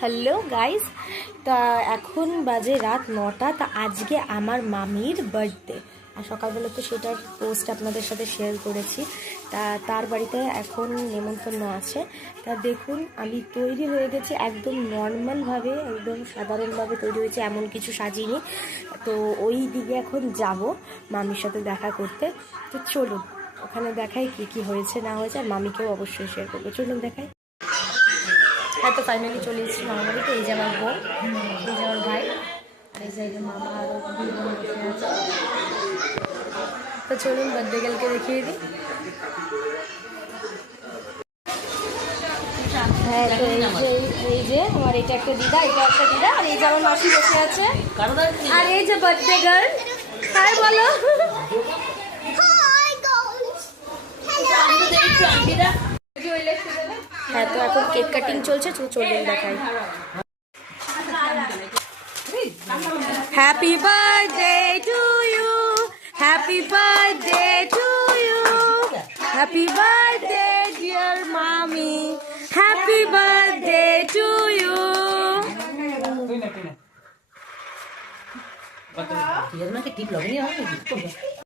Hello guys, তা এখন বাজে রাত 9টা। তা আজকে আমার মামির বার্থডে, আর সকালবেলা তো সেটার পোস্ট আপনাদের সাথে শেয়ার করেছি। তা তার বাড়িতে এখন নেমন্তন্ন আছে। তা দেখুন, আমি তৈরি হয়ে গেছি একদম নর্মালভাবে, একদম সাধারণভাবে তৈরি হয়েছে, এমন কিছু সাজিনি। তো ওই দিকে এখন যাব মামির সাথে দেখা করতে। তো চলুন ওখানে দেখাই কি কি হয়েছে না হয়েছে, আর মামিকেও অবশ্যই শেয়ার করবো। চলুন দেখাই। হ্যাঁ, তো ফাইনালি চলে এসেছি মামার বাড়িতে। এই যে আমার বোন, এই যে আমার ভাই, আর এই যে মামা আরও দুই বোন বসে আছে। তো চলুন বার্থডে গার্লকে দেখিয়ে দিই। হ্যাঁ, তো এই যে আমার এটা একটা দিদা, এটা একটা দিদা, আর এই যে আমার মাসি বসে আছে, আর এই যে বার্থডে গার্ল। হাই বলো। হ্যাঁ, তো এখন কেক কাটিং চলছে, তো চলুন দেখাই। Happy birthday to you, happy birthday to you, happy birthday dear মামি, হ্যাপি বার্থডে টু ইউ। টিপ লগেনি হয়